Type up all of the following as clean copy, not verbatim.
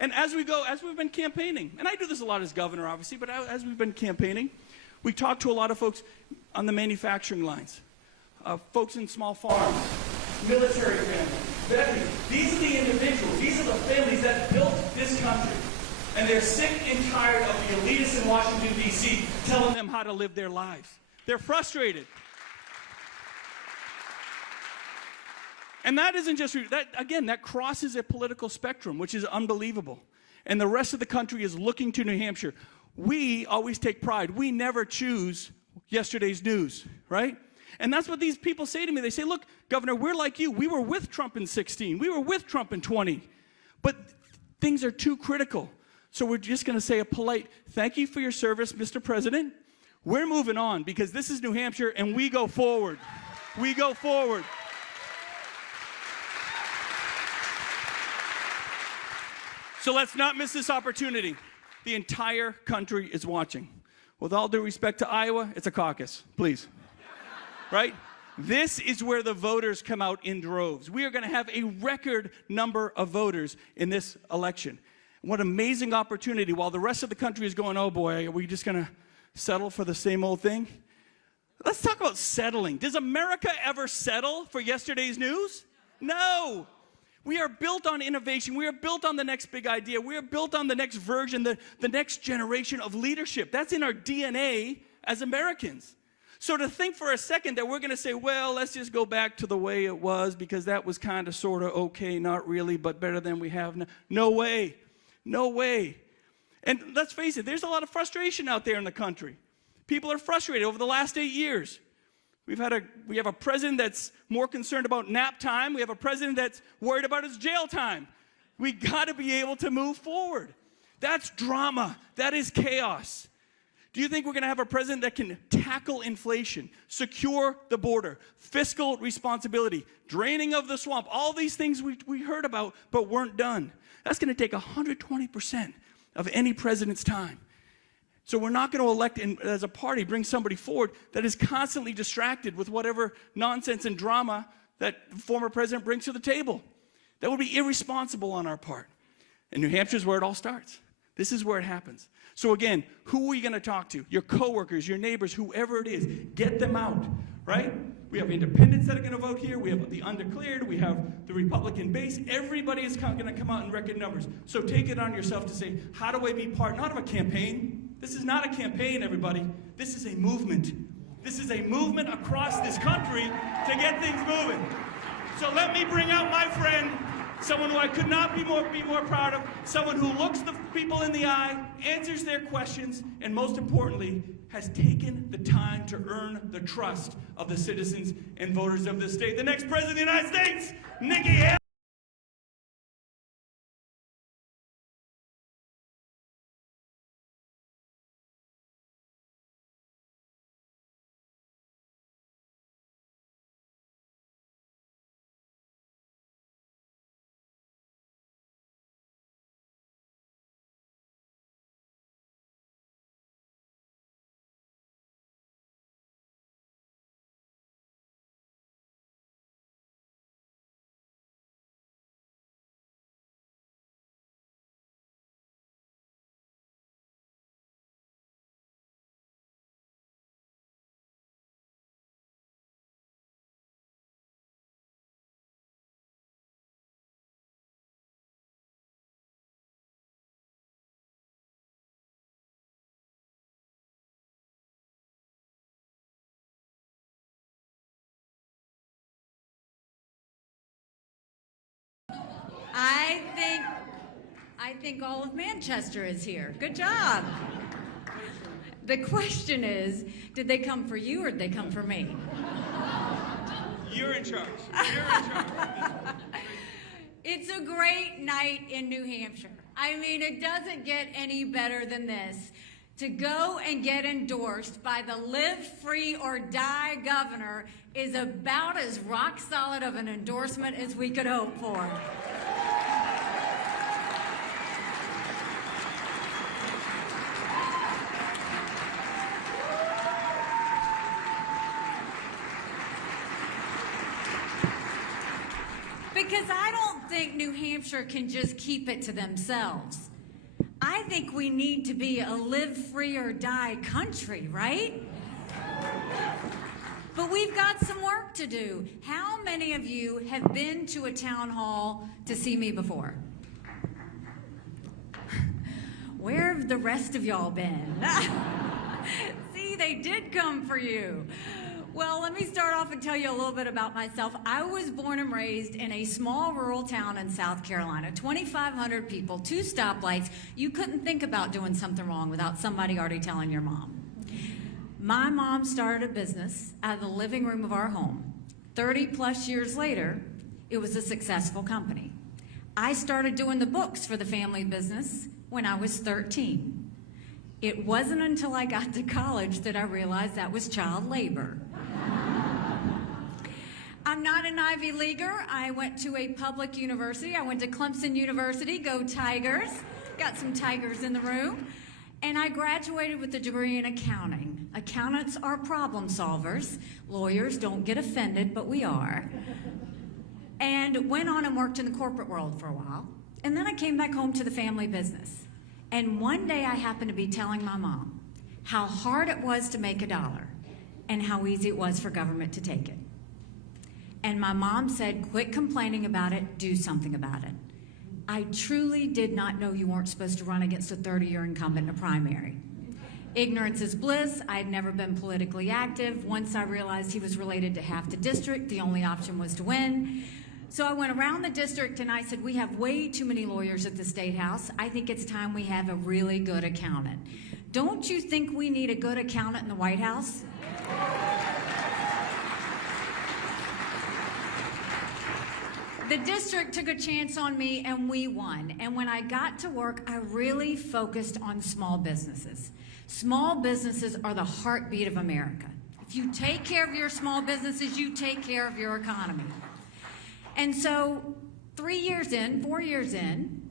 And as we've been campaigning, and I do this a lot as governor, obviously, but as we've been campaigning, we talk to a lot of folks on the manufacturing lines, folks in small farms, military families, veterans. These are the individuals, these are the families that built this country. And they're sick and tired of the elitists in Washington, D.C. telling them how to live their lives. They're frustrated. And that isn't just, that crosses a political spectrum, which is unbelievable. And the rest of the country is looking to New Hampshire. We always take pride. We never choose yesterday's news, right? And that's what these people say to me. They say, look, Governor, we're like you. We were with Trump in 16. We were with Trump in 20. But things are too critical. So we're just going to say a polite, thank you for your service, Mr. President. We're moving on because this is New Hampshire and we go forward. We go forward. So let's not miss this opportunity. The entire country is watching. With all due respect to Iowa, it's a caucus, please. Right? This is where the voters come out in droves. We are going to have a record number of voters in this election. What an amazing opportunity. While the rest of the country is going, oh boy, are we just going to settle for the same old thing? Let's talk about settling. Does America ever settle for yesterday's news? No. We are built on innovation. We are built on the next big idea. We are built on the next version, the next generation of leadership. That's in our DNA as Americans. So to think for a second that we're going to say, well, let's just go back to the way it was because that was kind of, sort of okay, not really, but better than we have now. No way. No way. And let's face it, there's a lot of frustration out there in the country. People are frustrated over the last 8 years. We have a president that's more concerned about nap time. We have a president that's worried about his jail time. We got to be able to move forward. That's drama. That is chaos. Do you think we're going to have a president that can tackle inflation, secure the border, fiscal responsibility, draining of the swamp, all these things we heard about but weren't done? That's going to take 120% of any president's time. So we're not going to elect, as a party, bring somebody forward that is constantly distracted with whatever nonsense and drama that the former president brings to the table. That would be irresponsible on our part. And New Hampshire is where it all starts. This is where it happens. So again, who are you going to talk to? Your coworkers, your neighbors, whoever it is. Get them out, right? We have independents that are going to vote here. We have the undeclared. We have the Republican base. Everybody is going to come out in record numbers. So take it on yourself to say, how do I be part, not of a campaign? This is not a campaign, everybody. This is a movement. This is a movement across this country to get things moving. So let me bring out my friend, someone who I could not be more proud of, someone who looks the people in the eye, answers their questions, and most importantly, has taken the time to earn the trust of the citizens and voters of this state. The next president of the United States, Nikki. I think all of Manchester is here. Good job. The question is, did they come for you or did they come for me? You're in charge. You're in charge. It's a great night in New Hampshire. I mean, it doesn't get any better than this. To go and get endorsed by the live free or die governor is about as rock solid of an endorsement as we could hope for. Because I don't think New Hampshire can just keep it to themselves. I think we need to be a live free or die country, right? But we've got some work to do. How many of you have been to a town hall to see me before? Where have the rest of y'all been? See, they did come for you. Well, let me start off and tell you a little bit about myself. I was born and raised in a small rural town in South Carolina, 2,500 people, 2 stoplights. You couldn't think about doing something wrong without somebody already telling your mom. My mom started a business out of the living room of our home. 30 plus years later, it was a successful company. I started doing the books for the family business when I was 13. It wasn't until I got to college that I realized that was child labor. I'm not an Ivy Leaguer. I went to a public university. I went to Clemson University. Go Tigers. Got some Tigers in the room. And I graduated with a degree in accounting. Accountants are problem solvers. Lawyers don't get offended, but we are. And went on and worked in the corporate world for a while. And then I came back home to the family business. And one day I happened to be telling my mom how hard it was to make $1 and how easy it was for government to take it. And my mom said, quit complaining about it, do something about it. I truly did not know you weren't supposed to run against a 30-year incumbent in a primary. Ignorance is bliss. I had never been politically active. Once I realized he was related to half the district, the only option was to win. So I went around the district and I said, we have way too many lawyers at the State House. I think it's time we have a really good accountant. Don't you think we need a good accountant in the White House? The district took a chance on me and we won. And when I got to work, I really focused on small businesses. Small businesses are the heartbeat of America. If you take care of your small businesses, you take care of your economy. And so 4 years in,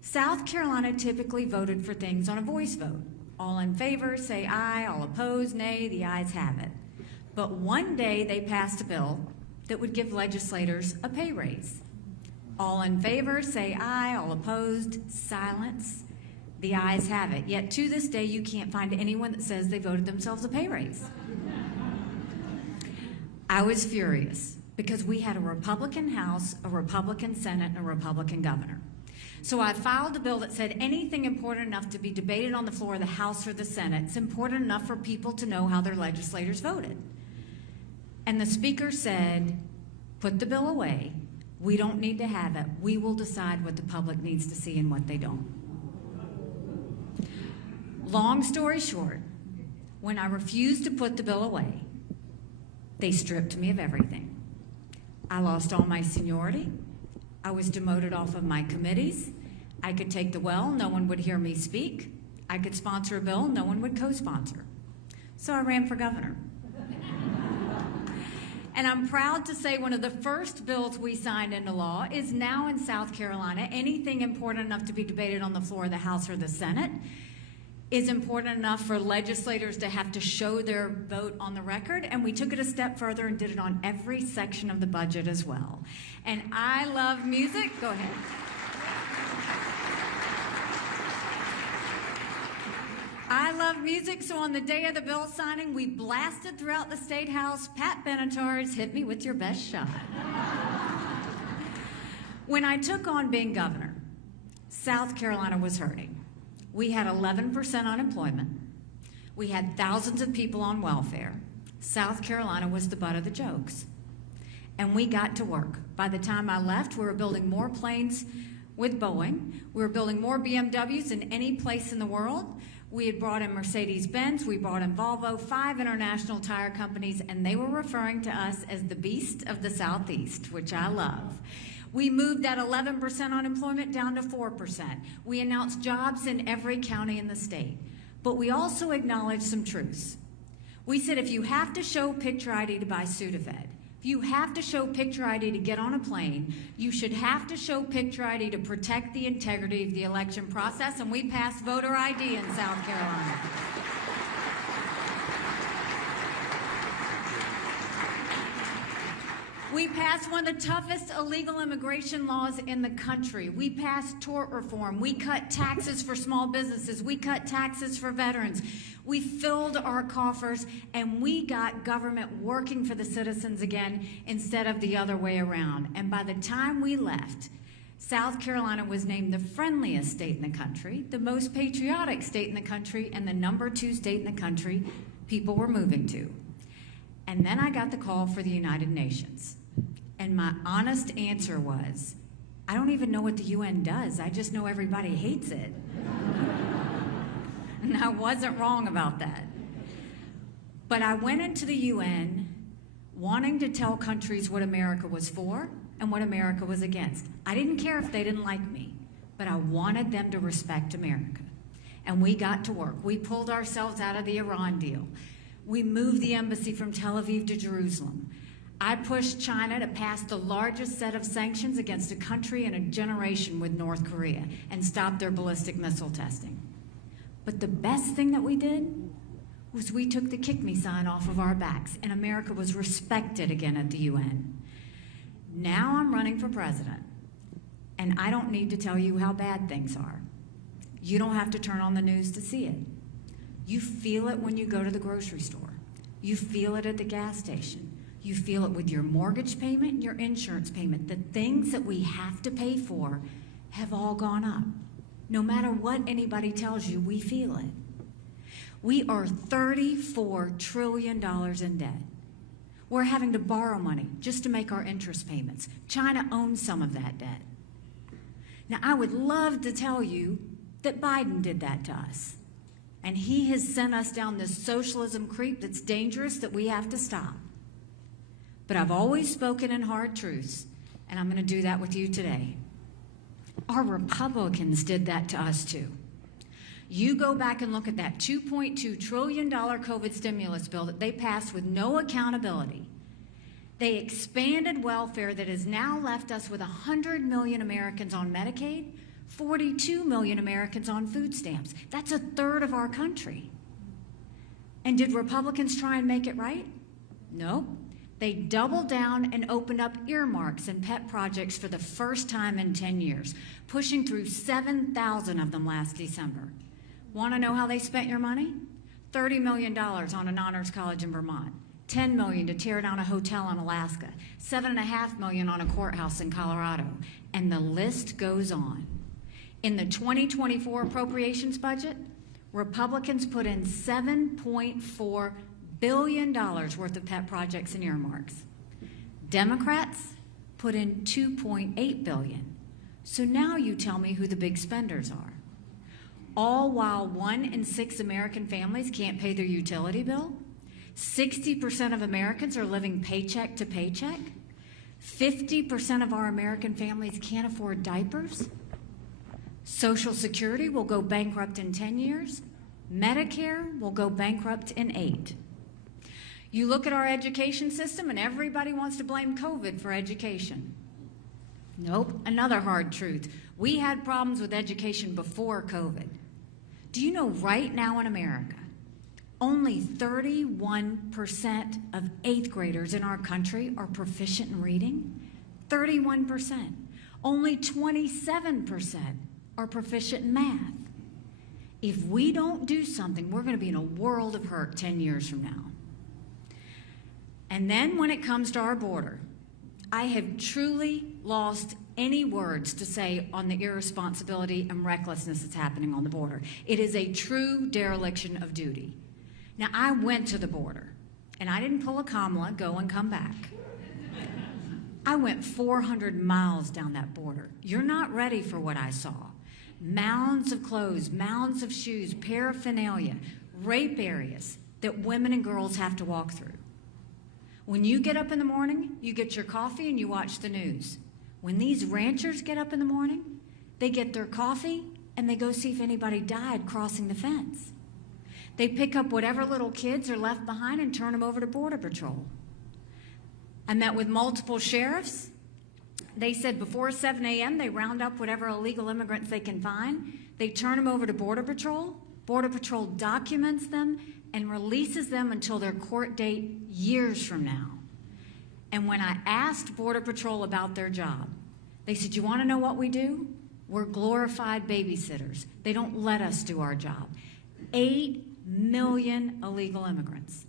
South Carolina typically voted for things on a voice vote. All in favor, say aye. All opposed, nay. The ayes have it. But one day they passed a bill that would give legislators a pay raise. All in favor, say aye. All opposed, silence. The ayes have it. Yet to this day, you can't find anyone that says they voted themselves a pay raise. I was furious because we had a Republican House, a Republican Senate, and a Republican governor. So I filed a bill that said anything important enough to be debated on the floor of the House or the Senate, it's important enough for people to know how their legislators voted. And the speaker said, put the bill away. We don't need to have it. We will decide what the public needs to see and what they don't. Long story short, when I refused to put the bill away, they stripped me of everything. I lost all my seniority. I was demoted off of my committees. I could take the well, no one would hear me speak. I could sponsor a bill, no one would co-sponsor. So I ran for governor. And I'm proud to say one of the first bills we signed into law is now in South Carolina. Anything important enough to be debated on the floor of the House or the Senate is important enough for legislators to have to show their vote on the record, and we took it a step further and did it on every section of the budget as well. And I love music. Go ahead. I love music, so on the day of the bill signing, we blasted throughout the State House, Pat Benatar's Hit Me With Your Best Shot. When I took on being governor, South Carolina was hurting. We had 11% unemployment. We had thousands of people on welfare. South Carolina was the butt of the jokes. And we got to work. By the time I left, we were building more planes with Boeing. We were building more BMWs than any place in the world. We had brought in Mercedes-Benz, we brought in Volvo, 5 international tire companies, and they were referring to us as the beast of the Southeast, which I love. We moved that 11% unemployment down to 4%. We announced jobs in every county in the state. But we also acknowledged some truths. We said if you have to show picture ID to buy Sudafed, if you have to show picture ID to get on a plane, you should have to show picture ID to protect the integrity of the election process, and we passed voter ID in South Carolina. We passed one of the toughest illegal immigration laws in the country. We passed tort reform. We cut taxes for small businesses. We cut taxes for veterans. We filled our coffers, and we got government working for the citizens again instead of the other way around. And by the time we left, South Carolina was named the friendliest state in the country, the most patriotic state in the country, and the #2 state in the country people were moving to. And then I got the call for the United Nations. And my honest answer was, I don't even know what the UN does. I just know everybody hates it. And I wasn't wrong about that. But I went into the UN wanting to tell countries what America was for and what America was against. I didn't care if they didn't like me, but I wanted them to respect America. And we got to work. We pulled ourselves out of the Iran deal. We moved the embassy from Tel Aviv to Jerusalem. I pushed China to pass the largest set of sanctions against a country in a generation with North Korea and stop their ballistic missile testing. But the best thing that we did was we took the kick me sign off of our backs, and America was respected again at the UN. Now I'm running for president, and I don't need to tell you how bad things are. You don't have to turn on the news to see it. You feel it when you go to the grocery store. You feel it at the gas station. You feel it with your mortgage payment and your insurance payment. The things that we have to pay for have all gone up. No matter what anybody tells you, we feel it. We are $34 trillion in debt. We're having to borrow money just to make our interest payments. China owns some of that debt. Now, I would love to tell you that Biden did that to us. And he has sent us down this socialism creep that's dangerous that we have to stop. But I've always spoken in hard truths, and I'm going to do that with you today. Our Republicans did that to us too. You go back and look at that $2.2 trillion COVID stimulus bill that they passed with no accountability. They expanded welfare that has now left us with 100 million Americans on Medicaid, 42 million Americans on food stamps. That's a third of our country. And did Republicans try and make it right? No. They doubled down and opened up earmarks and pet projects for the first time in 10 years, pushing through 7,000 of them last December. Want to know how they spent your money? $30 million on an honors college in Vermont, $10 million to tear down a hotel in Alaska, $7.5 million on a courthouse in Colorado, and the list goes on. In the 2024 appropriations budget, Republicans put in $7.4 billion worth of pet projects and earmarks. Democrats put in $2.8 billion. So now you tell me who the big spenders are. All while 1 in 6 American families can't pay their utility bill, 60% of Americans are living paycheck to paycheck, 50% of our American families can't afford diapers, Social Security will go bankrupt in 10 years, Medicare will go bankrupt in 8. You look at our education system and everybody wants to blame COVID for education. Nope, another hard truth. We had problems with education before COVID. Do you know right now in America, only 31% of 8th graders in our country are proficient in reading? 31%. Only 27% are proficient in math. If we don't do something, we're going to be in a world of hurt 10 years from now. And then when it comes to our border, I have truly lost any words to say on the irresponsibility and recklessness that's happening on the border. It is a true dereliction of duty. Now, I went to the border, and I didn't pull a Kamala, go and come back. I went 400 miles down that border. You're not ready for what I saw. Mounds of clothes, mounds of shoes, paraphernalia, rape areas that women and girls have to walk through. When you get up in the morning, you get your coffee and you watch the news. When these ranchers get up in the morning, they get their coffee and they go see if anybody died crossing the fence. They pick up whatever little kids are left behind and turn them over to Border Patrol. I met with multiple sheriffs. They said before 7 a.m. they round up whatever illegal immigrants they can find. They turn them over to Border Patrol. Border Patrol documents them and releases them until their court date years from now. And when I asked Border Patrol about their job, they said, you want to know what we do? We're glorified babysitters. They don't let us do our job. 8 million illegal immigrants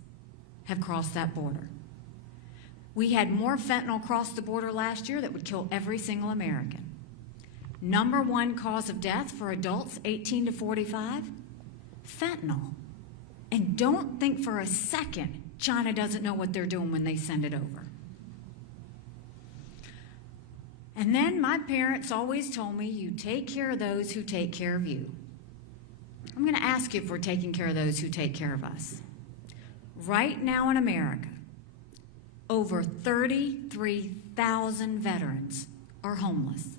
have crossed that border. We had more fentanyl cross the border last year that would kill every single American. #1 cause of death for adults 18 to 45, fentanyl. And don't think for a second China doesn't know what they're doing when they send it over. And then my parents always told me, you take care of those who take care of you. I'm going to ask you if we're taking care of those who take care of us. Right now in America, over 33,000 veterans are homeless.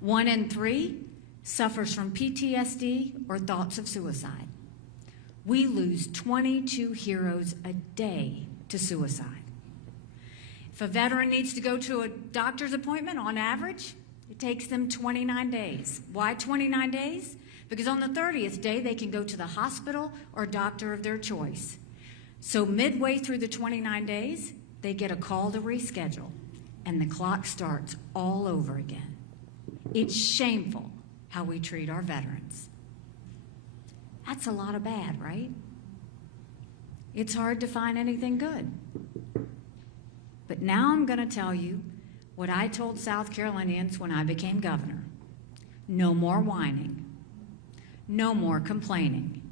1 in 3 suffers from PTSD or thoughts of suicide. We lose 22 heroes a day to suicide. If a veteran needs to go to a doctor's appointment, on average, it takes them 29 days. Why 29 days? Because on the 30th day, they can go to the hospital or doctor of their choice. So midway through the 29 days, they get a call to reschedule, and the clock starts all over again. It's shameful how we treat our veterans. That's a lot of bad, right? It's hard to find anything good. But now I'm going to tell you what I told South Carolinians when I became governor. No more whining. No more complaining.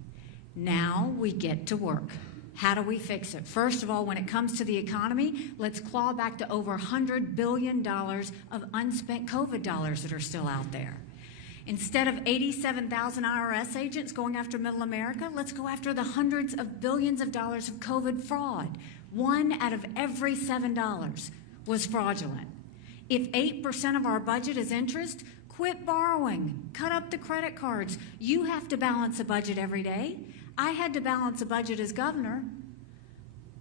Now we get to work. How do we fix it? First of all, when it comes to the economy, let's claw back to over $100 billion of unspent COVID dollars that are still out there. Instead of 87,000 IRS agents going after middle America, let's go after the hundreds of billions of dollars of COVID fraud. 1 out of every $7 was fraudulent. If 8% of our budget is interest, quit borrowing, cut up the credit cards. You have to balance a budget every day. I had to balance a budget as governor.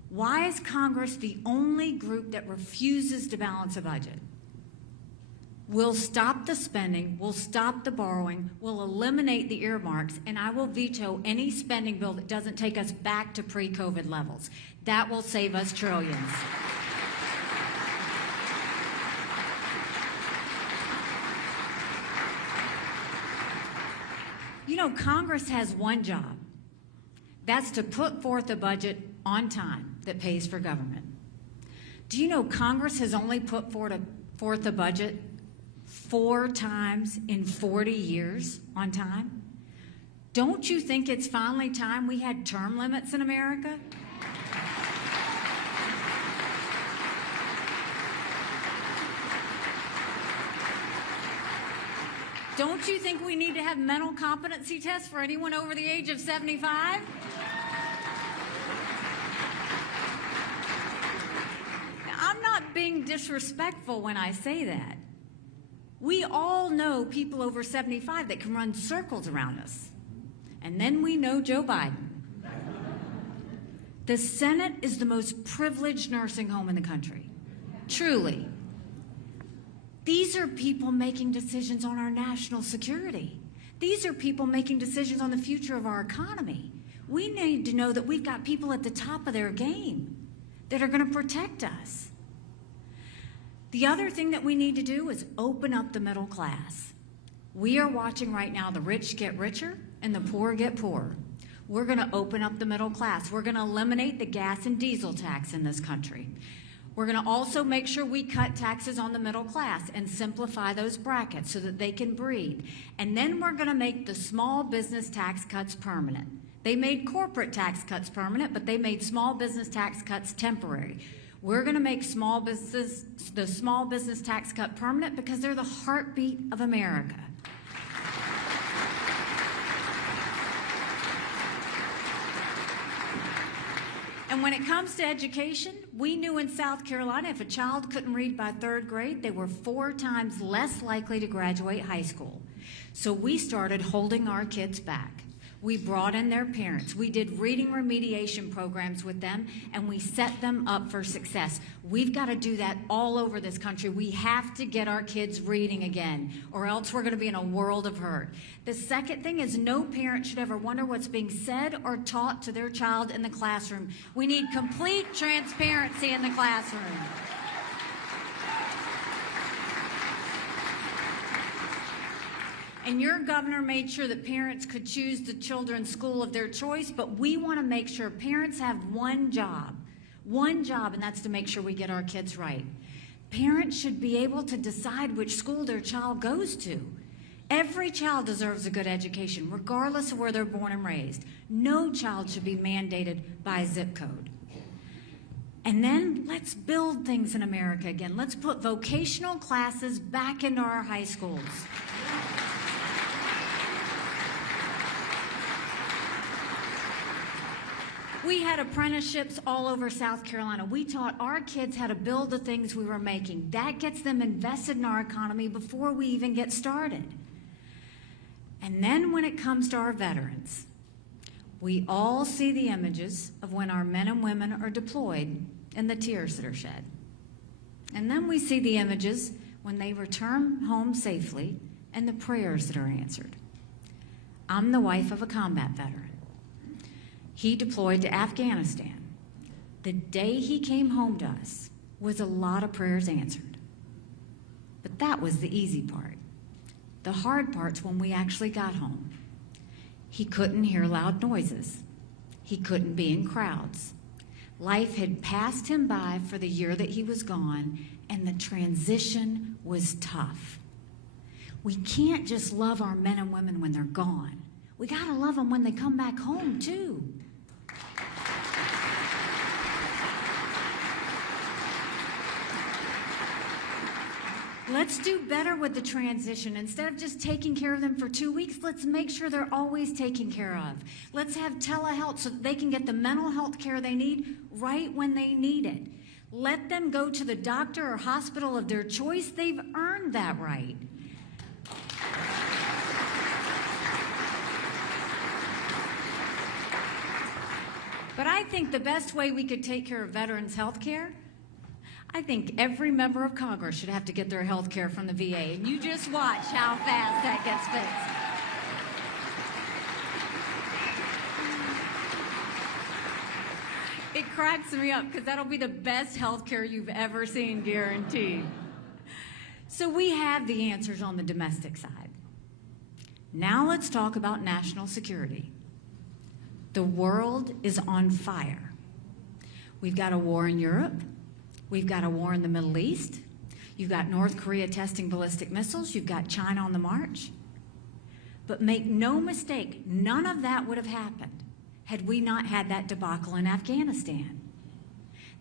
Why is Congress the only group that refuses to balance a budget? We'll stop the spending, we'll stop the borrowing, we'll eliminate the earmarks, and I will veto any spending bill that doesn't take us back to pre-COVID levels. That will save us trillions. You know, Congress has one job. That's to put forth a budget on time that pays for government. Do you know Congress has only put forth a budget 4 times in 40 years on time? Don't you think it's finally time we had term limits in America? Don't you think we need to have mental competency tests for anyone over the age of 75? I'm not being disrespectful when I say that. We all know people over 75 that can run circles around us. And then we know Joe Biden. The Senate is the most privileged nursing home in the country. Truly. These are people making decisions on our national security. These are people making decisions on the future of our economy. We need to know that we've got people at the top of their game that are going to protect us. The other thing that we need to do is open up the middle class. We are watching right now the rich get richer and the poor get poorer. We're going to open up the middle class. We're going to eliminate the gas and diesel tax in this country. We're going to also make sure we cut taxes on the middle class and simplify those brackets so that they can breathe. And then we're going to make the small business tax cuts permanent. They made corporate tax cuts permanent, but they made small business tax cuts temporary. We're going to make the small business tax cut permanent because they're the heartbeat of America. And when it comes to education, we knew in South Carolina if a child couldn't read by 3rd grade, they were 4 times less likely to graduate high school. So we started holding our kids back. We brought in their parents. We did reading remediation programs with them, and we set them up for success. We've got to do that all over this country. We have to get our kids reading again, or else we're going to be in a world of hurt. The second thing is no parent should ever wonder what's being said or taught to their child in the classroom. We need complete transparency in the classroom. And your governor made sure that parents could choose the children's school of their choice, but we want to make sure parents have one job, and that's to make sure we get our kids right. Parents should be able to decide which school their child goes to. Every child deserves a good education, regardless of where they're born and raised. No child should be mandated by a zip code. And then let's build things in America again. Let's put vocational classes back into our high schools. We had apprenticeships all over South Carolina. We taught our kids how to build the things we were making. That gets them invested in our economy before we even get started. And then when it comes to our veterans, we all see the images of when our men and women are deployed and the tears that are shed. And then we see the images when they return home safely and the prayers that are answered. I'm the wife of a combat veteran. He deployed to Afghanistan. The day he came home to us was a lot of prayers answered. But that was the easy part. The hard part's when we actually got home. He couldn't hear loud noises. He couldn't be in crowds. Life had passed him by for the year that he was gone, and the transition was tough. We can't just love our men and women when they're gone. We gotta love them when they come back home, too. Let's do better with the transition. Instead of just taking care of them for 2 weeks, let's make sure they're always taken care of. Let's have telehealth so that they can get the mental health care they need right when they need it. Let them go to the doctor or hospital of their choice. They've earned that right. But I think the best way we could take care of veterans' health care, I think every member of Congress should have to get their health care from the VA, and you just watch how fast that gets fixed. It cracks me up because that'll be the best health care you've ever seen, guaranteed. So we have the answers on the domestic side. Now let's talk about national security. The world is on fire. We've got a war in Europe. We've got a war in the Middle East. You've got North Korea testing ballistic missiles. You've got China on the march. But make no mistake, none of that would have happened had we not had that debacle in Afghanistan.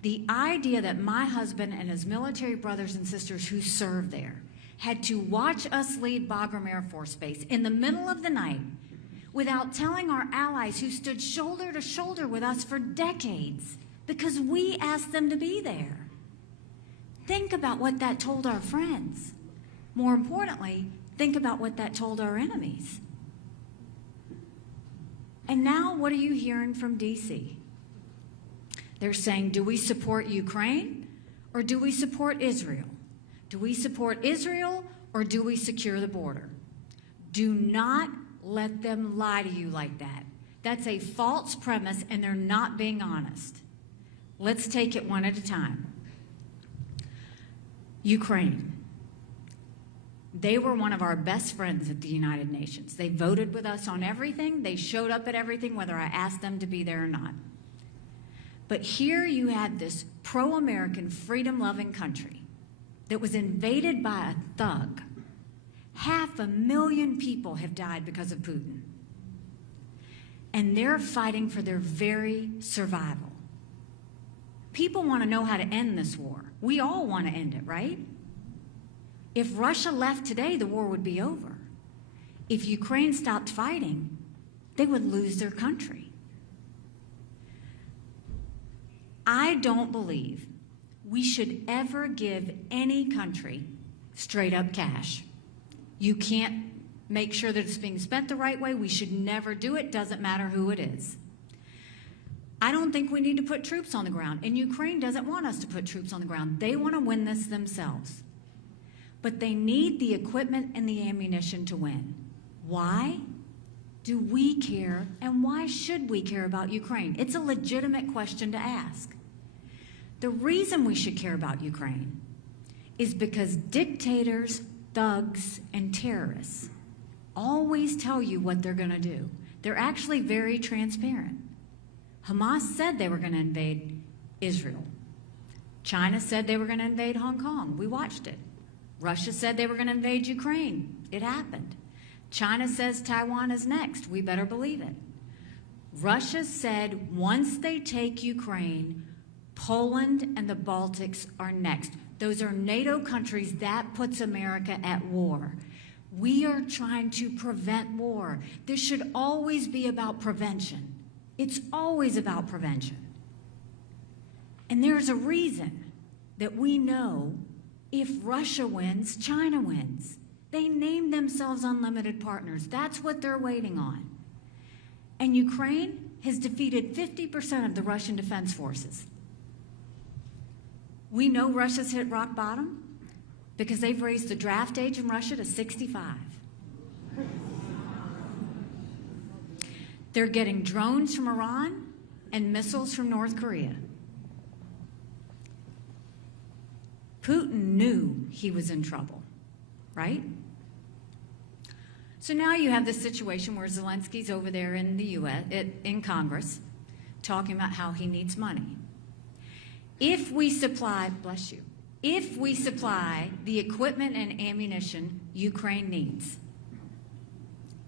The idea that my husband and his military brothers and sisters who served there had to watch us leave Bagram Air Force Base in the middle of the night without telling our allies who stood shoulder to shoulder with us for decades because we asked them to be there. Think about what that told our friends. More importantly, think about what that told our enemies. And now what are you hearing from DC? They're saying, do we support Ukraine or do we support Israel? Do we support Israel or do we secure the border? Do not let them lie to you like that. That's a false premise and they're not being honest. Let's take it one at a time. Ukraine. They were one of our best friends at the United Nations. They voted with us on everything. They showed up at everything, whether I asked them to be there or not. But here you had this pro-American, freedom-loving country that was invaded by a thug. 500,000 people have died because of Putin. And they're fighting for their very survival. People want to know how to end this war. We all want to end it, right? If Russia left today, the war would be over. If Ukraine stopped fighting, they would lose their country. I don't believe we should ever give any country straight up cash. You can't make sure that it's being spent the right way. We should never do it, doesn't matter who it is. I don't think we need to put troops on the ground, and Ukraine doesn't want us to put troops on the ground. They want to win this themselves. But they need the equipment and the ammunition to win. Why do we care, and why should we care about Ukraine? It's a legitimate question to ask. The reason we should care about Ukraine is because dictators, thugs, and terrorists always tell you what they're going to do. They're actually very transparent. Hamas said they were going to invade Israel. China said they were going to invade Hong Kong. We watched it. Russia said they were going to invade Ukraine. It happened. China says Taiwan is next. We better believe it. Russia said once they take Ukraine, Poland and the Baltics are next. Those are NATO countries. That puts America at war. We are trying to prevent war. This should always be about prevention. It's always about prevention. And there's a reason that we know if Russia wins, China wins. They named themselves unlimited partners. That's what they're waiting on. And Ukraine has defeated 50% of the Russian defense forces. We know Russia's hit rock bottom because they've raised the draft age in Russia to 65. They're getting drones from Iran and missiles from North Korea. Putin knew he was in trouble, right? So now you have this situation where Zelensky's over there in the U.S., in Congress, talking about how he needs money. If we supply, bless you, if we supply the equipment and ammunition Ukraine needs,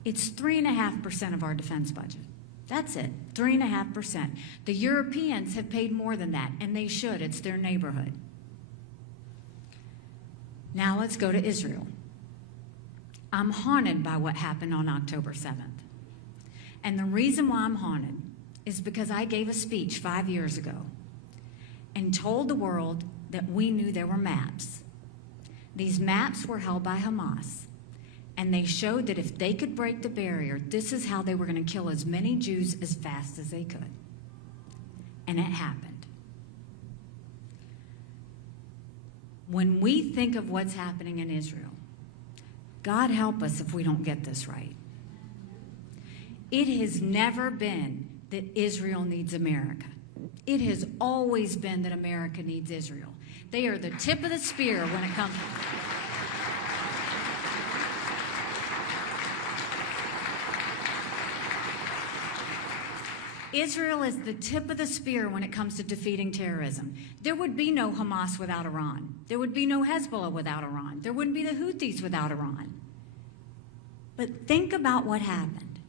it's 3.5% of our defense budget. That's it, 3.5%. The Europeans have paid more than that, and they should. It's their neighborhood. Now let's go to Israel. I'm haunted by what happened on October 7th. And the reason why I'm haunted is because I gave a speech 5 years ago and told the world that we knew there were maps. These maps were held by Hamas, and they showed that if they could break the barrier, this is how they were going to kill as many Jews as fast as they could. And it happened. When we think of what's happening in Israel, God help us if we don't get this right. It has never been that Israel needs America. It has always been that America needs Israel. They are the tip of the spear when it comes to... Israel is the tip of the spear when it comes to defeating terrorism. There would be no Hamas without Iran. There would be no Hezbollah without Iran. There wouldn't be the Houthis without Iran. But think about what happened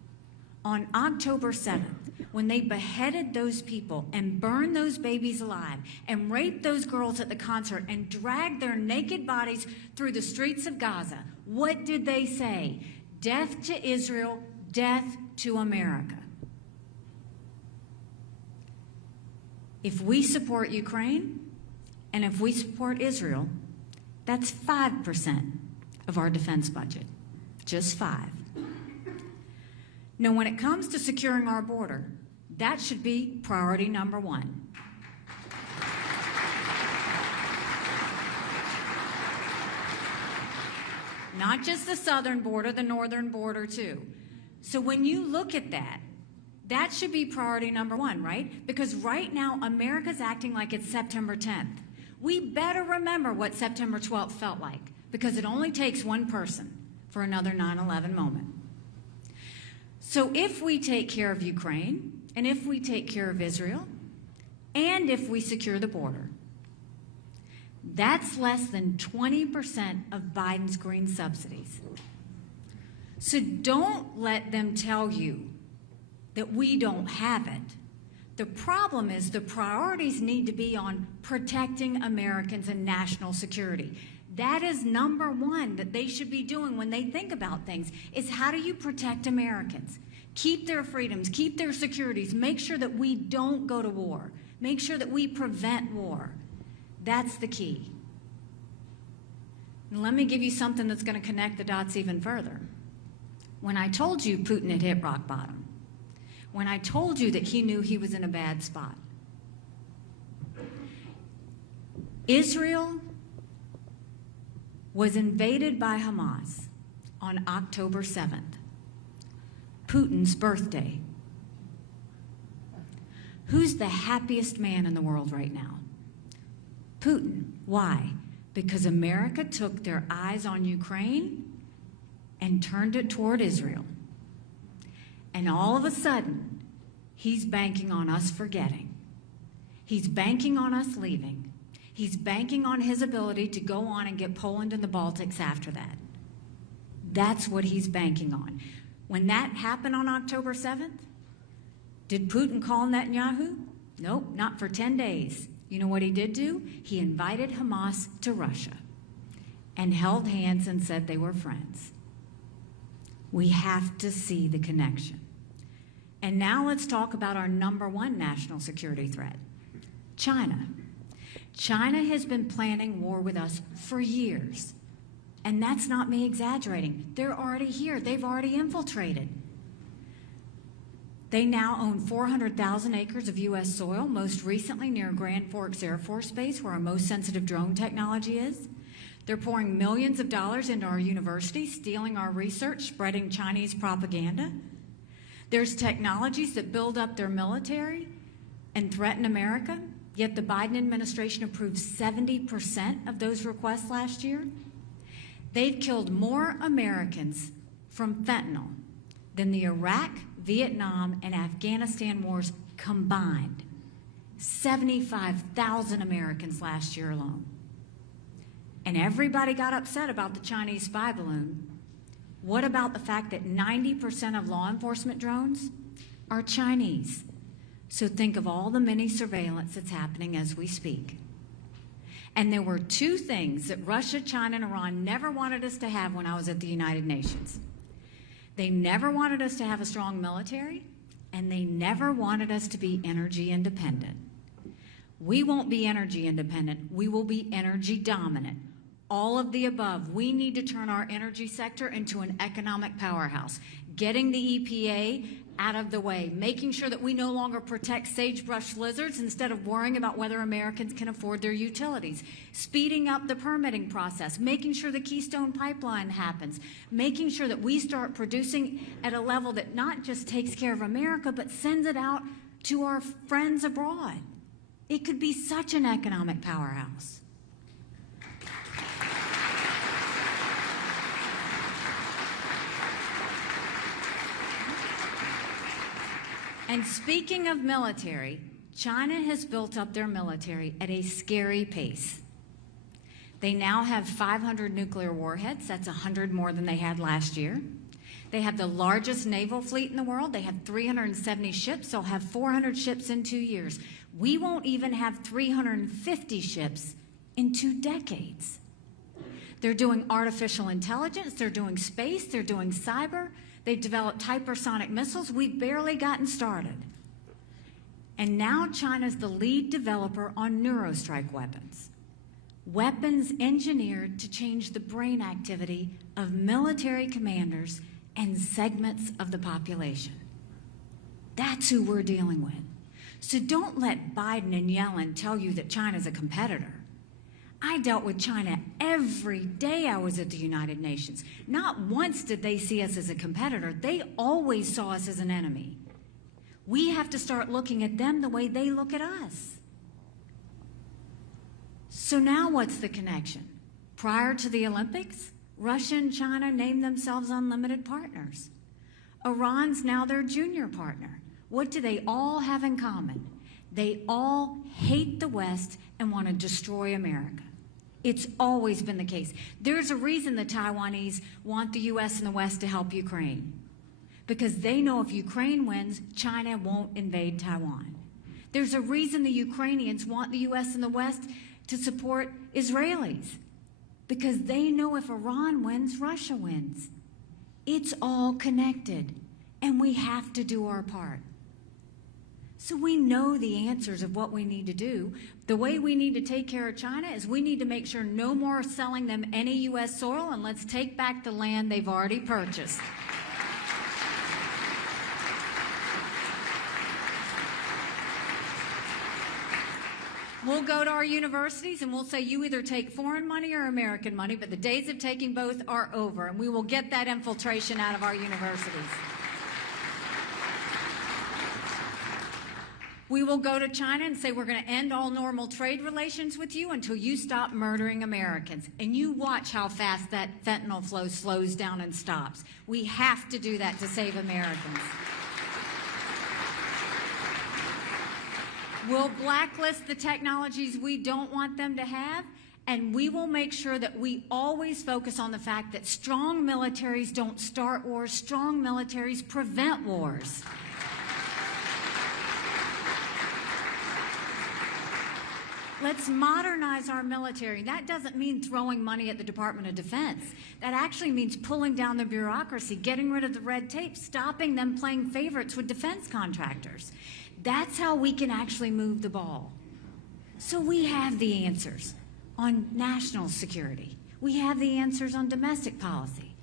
on October 7th when they beheaded those people and burned those babies alive and raped those girls at the concert and dragged their naked bodies through the streets of Gaza. What did they say? Death to Israel, death to America. If we support Ukraine and if we support Israel, that's 5% of our defense budget. Just 5. Now, when it comes to securing our border, that should be priority number 1. Not just the southern border, the northern border too. So when you look at that, that should be priority number 1, right? Because right now, America's acting like it's September 10th. We better remember what September 12th felt like, because it only takes one person for another 9/11 moment. So if we take care of Ukraine, and if we take care of Israel, and if we secure the border, that's less than 20% of Biden's green subsidies. So don't let them tell you that we don't have it. The problem is the priorities need to be on protecting Americans and national security. That is number 1 that they should be doing when they think about things, is how do you protect Americans? Keep their freedoms, keep their securities, make sure that we don't go to war, make sure that we prevent war. That's the key. And let me give you something that's going to connect the dots even further. When I told you Putin had hit rock bottom, when I told you that he knew he was in a bad spot. Israel was invaded by Hamas on October 7th, Putin's birthday. Who's the happiest man in the world right now? Putin. Why? Because America took their eyes on Ukraine and turned it toward Israel. And all of a sudden, he's banking on us forgetting. He's banking on us leaving. He's banking on his ability to go on and get Poland and the Baltics after that. That's what he's banking on. When that happened on October 7th, did Putin call Netanyahu? Nope, not for 10 days. You know what he did do? He invited Hamas to Russia and held hands and said they were friends. We have to see the connection. And now let's talk about our #1 national security threat, China. China has been planning war with us for years. And that's not me exaggerating. They're already here. They've already infiltrated. They now own 400,000 acres of U.S. soil, most recently near Grand Forks Air Force Base, where our most sensitive drone technology is. They're pouring millions of dollars into our universities, stealing our research, spreading Chinese propaganda. There's technologies that build up their military and threaten America, yet the Biden administration approved 70% of those requests last year. They've killed more Americans from fentanyl than the Iraq, Vietnam, and Afghanistan wars combined. 75,000 Americans last year alone. And everybody got upset about the Chinese spy balloon. What about the fact that 90% of law enforcement drones are Chinese? So think of all the mini surveillance that's happening as we speak. And there were two things that Russia, China, and Iran never wanted us to have when I was at the United Nations. They never wanted us to have a strong military, and they never wanted us to be energy independent. We won't be energy independent. We will be energy dominant. All of the above. We need to turn our energy sector into an economic powerhouse, getting the EPA out of the way, making sure that we no longer protect sagebrush lizards instead of worrying about whether Americans can afford their utilities, speeding up the permitting process, making sure the Keystone Pipeline happens, making sure that we start producing at a level that not just takes care of America, but sends it out to our friends abroad. It could be such an economic powerhouse. And speaking of military, China has built up their military at a scary pace. They now have 500 nuclear warheads. That's 100 more than they had last year. They have the largest naval fleet in the world. They have 370 ships. They'll have 400 ships in 2 years. We won't even have 350 ships in 2 decades. They're doing artificial intelligence. They're doing space. They're doing cyber. They've developed hypersonic missiles. We've barely gotten started. And now China's the lead developer on neurostrike weapons. Weapons engineered to change the brain activity of military commanders and segments of the population. That's who we're dealing with. So don't let Biden and Yellen tell you that China's a competitor. I dealt with China every day I was at the United Nations. Not once did they see us as a competitor. They always saw us as an enemy. We have to start looking at them the way they look at us. So now what's the connection? Prior to the Olympics, Russia and China named themselves unlimited partners. Iran's now their junior partner. What do they all have in common? They all hate the West and want to destroy America. It's always been the case. There's a reason the Taiwanese want the U.S. and the West to help Ukraine, because they know if Ukraine wins, China won't invade Taiwan. There's a reason the Ukrainians want the U.S. and the West to support Israelis, because they know if Iran wins, Russia wins. It's all connected, and we have to do our part. So we know the answers of what we need to do. The way we need to take care of China is we need to make sure no more selling them any U.S. soil, and let's take back the land they've already purchased. We'll go to our universities and we'll say, you either take foreign money or American money, but the days of taking both are over, and we will get that infiltration out of our universities. We will go to China and say, we're going to end all normal trade relations with you until you stop murdering Americans. And you watch how fast that fentanyl flow slows down and stops. We have to do that to save Americans. We'll blacklist the technologies we don't want them to have, and we will make sure that we always focus on the fact that strong militaries don't start wars, strong militaries prevent wars. Let's modernize our military. That doesn't mean throwing money at the Department of Defense. That actually means pulling down the bureaucracy, getting rid of the red tape, stopping them playing favorites with defense contractors. That's how we can actually move the ball. So we have the answers on national security. We have the answers on domestic policy.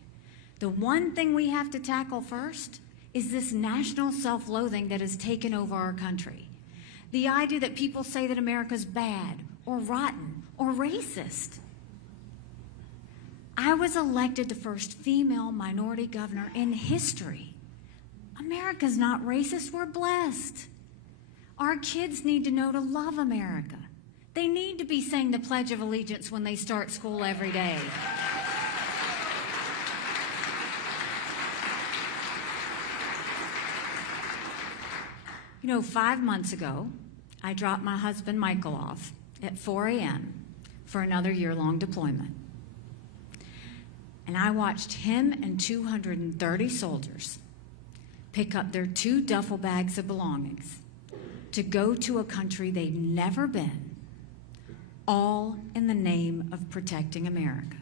The one thing we have to tackle first is this national self-loathing that has taken over our country. The idea that people say that America's bad or rotten or racist. I was elected the first female minority governor in history. America's not racist, we're blessed. Our kids need to know to love America. They need to be saying the Pledge of Allegiance when they start school every day. You know, 5 months ago, I dropped my husband Michael off at 4 a.m. for another year-long deployment. And I watched him and 230 soldiers pick up their 2 duffel bags of belongings to go to a country they'd never been, all in the name of protecting America.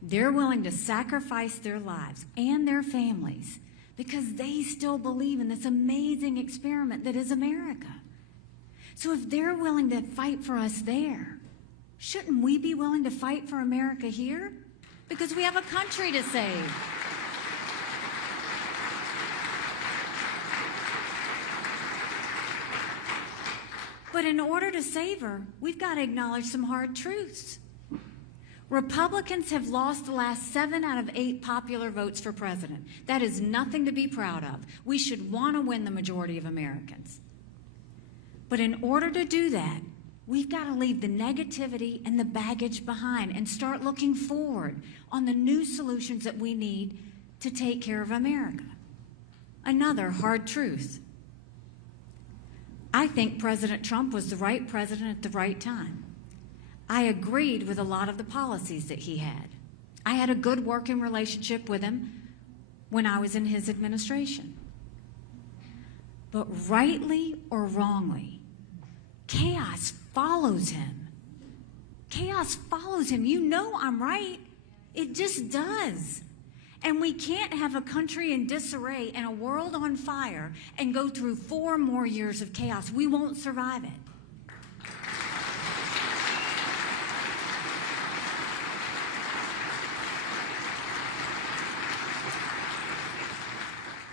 They're willing to sacrifice their lives and their families because they still believe in this amazing experiment that is America. So if they're willing to fight for us there, shouldn't we be willing to fight for America here? Because we have a country to save. But in order to save her, we've got to acknowledge some hard truths. Republicans have lost the last 7 out of 8 popular votes for president. That is nothing to be proud of. We should want to win the majority of Americans. But in order to do that, we've got to leave the negativity and the baggage behind and start looking forward on the new solutions that we need to take care of America. Another hard truth. I think President Trump was the right president at the right time. I agreed with a lot of the policies that he had. I had a good working relationship with him when I was in his administration. But rightly or wrongly, chaos follows him. Chaos follows him. You know I'm right. It just does. And we can't have a country in disarray and a world on fire and go through 4 more years of chaos. We won't survive it.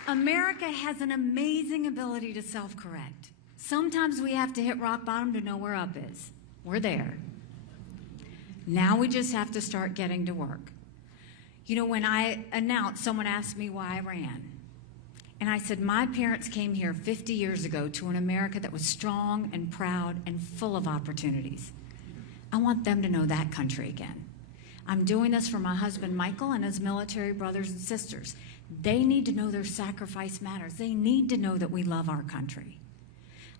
America has an amazing ability to self-correct. Sometimes we have to hit rock bottom to know where up is. We're there. Now we just have to start getting to work. You know, when I announced, someone asked me why I ran. And I said, my parents came here 50 years ago to an America that was strong and proud and full of opportunities. I want them to know that country again. I'm doing this for my husband, Michael, and his military brothers and sisters. They need to know their sacrifice matters. They need to know that we love our country.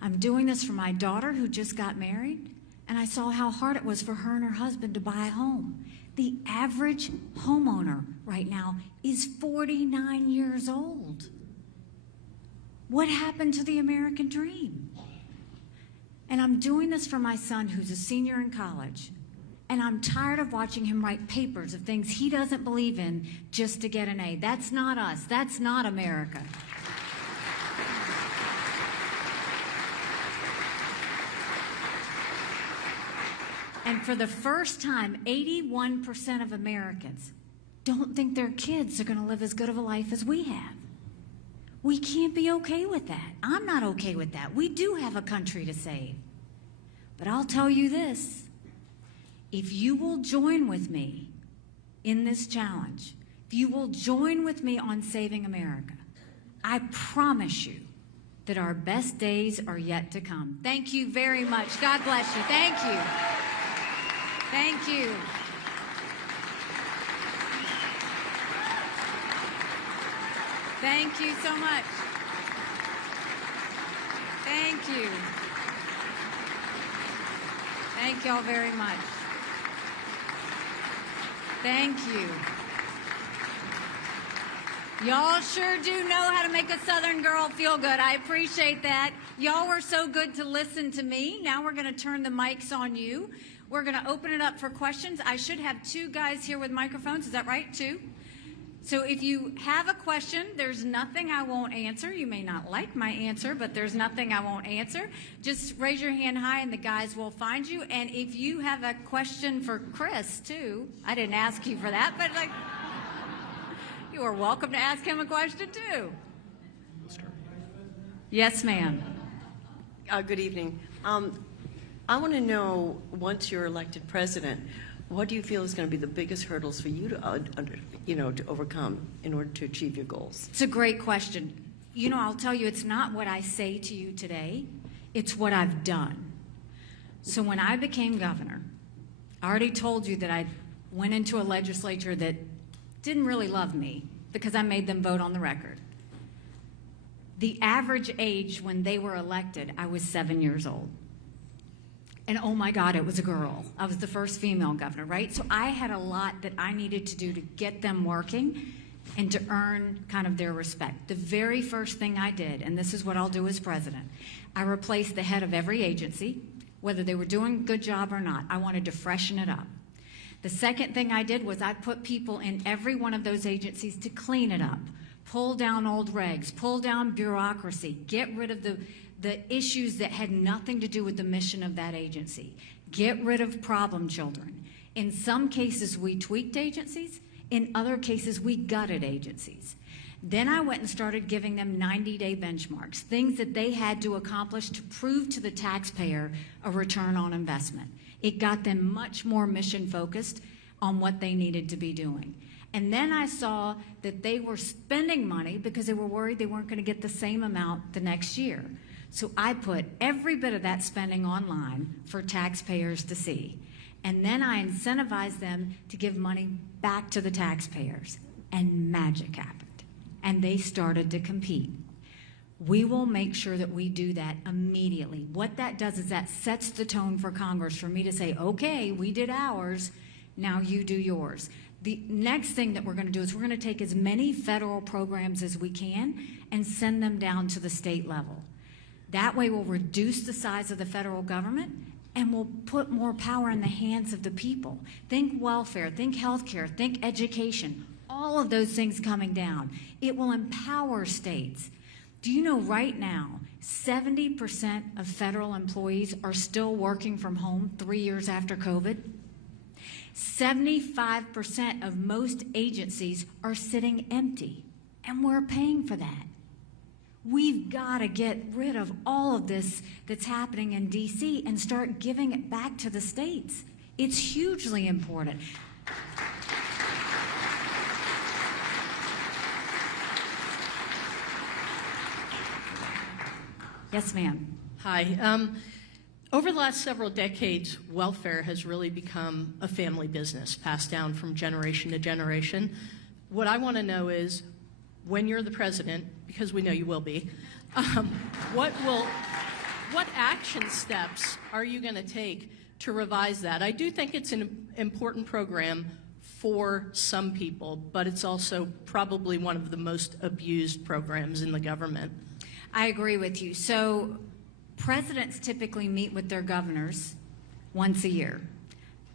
I'm doing this for my daughter who just got married, and I saw how hard it was for her and her husband to buy a home. The average homeowner right now is 49 years old. What happened to the American dream? And I'm doing this for my son who's a senior in college. And I'm tired of watching him write papers of things he doesn't believe in just to get an A. That's not us. That's not America. And for the first time, 81% of Americans don't think their kids are going to live as good of a life as we have. We can't be okay with that. I'm not okay with that. We do have a country to save. But I'll tell you this, if you will join with me in this challenge, if you will join with me on Saving America, I promise you that our best days are yet to come. Thank you very much. God bless you. Thank you. Thank you. Thank you so much. Thank you. Thank y'all very much. Thank you. Y'all sure do know how to make a Southern girl feel good. I appreciate that. Y'all were so good to listen to me. Now we're going to turn the mics on you. We're going to open it up for questions. I should have 2 guys here with microphones. Is that right? 2? So if you have a question, there's nothing I won't answer. You may not like my answer, but there's nothing I won't answer. Just raise your hand high and the guys will find you. And if you have a question for Chris, too, I didn't ask you for that, but like, you are welcome to ask him a question, too. Yes, ma'am. Good evening. I want to know, once you're elected president, what do you feel is going to be the biggest hurdles for you to overcome in order to achieve your goals? It's a great question. You know, I'll tell you, it's not what I say to you today. It's what I've done. So when I became governor, I already told you that I went into a legislature that didn't really love me because I made them vote on the record. The average age when they were elected, I was 7 years old. And oh my God, it was a girl. I was the first female governor, right? So I had a lot that I needed to do to get them working and to earn kind of their respect. The very first thing I did, and this is what I'll do as president, I replaced the head of every agency, whether they were doing a good job or not. I wanted to freshen it up. The second thing I did was I put people in every one of those agencies to clean it up, pull down old regs, pull down bureaucracy, get rid of the issues that had nothing to do with the mission of that agency. Get rid of problem children. In some cases, we tweaked agencies. In other cases, we gutted agencies. Then I went and started giving them 90-day benchmarks, things that they had to accomplish to prove to the taxpayer a return on investment. It got them much more mission-focused on what they needed to be doing. And then I saw that they were spending money because they were worried they weren't going to get the same amount the next year. So I put every bit of that spending online for taxpayers to see. And then I incentivized them to give money back to the taxpayers. And magic happened. And they started to compete. We will make sure that we do that immediately. What that does is that sets the tone for Congress for me to say, okay, we did ours, now you do yours. The next thing that we're going to do is we're going to take as many federal programs as we can and send them down to the state level. That way we'll reduce the size of the federal government and we'll put more power in the hands of the people. Think welfare, think healthcare, think education, all of those things coming down. It will empower states. Do you know right now, 70% of federal employees are still working from home 3 years after COVID? 75% of most agencies are sitting empty, and we're paying for that. We've got to get rid of all of this that's happening in D.C. and start giving it back to the states. It's hugely important. Yes, ma'am. Hi. Over the last several decades, welfare has really become a family business, passed down from generation to generation. What I want to know is, when you're the president, because we know you will be, what action steps are you going to take to revise that? I do think it's an important program for some people, but it's also probably one of the most abused programs in the government. I agree with you. So presidents typically meet with their governors once a year.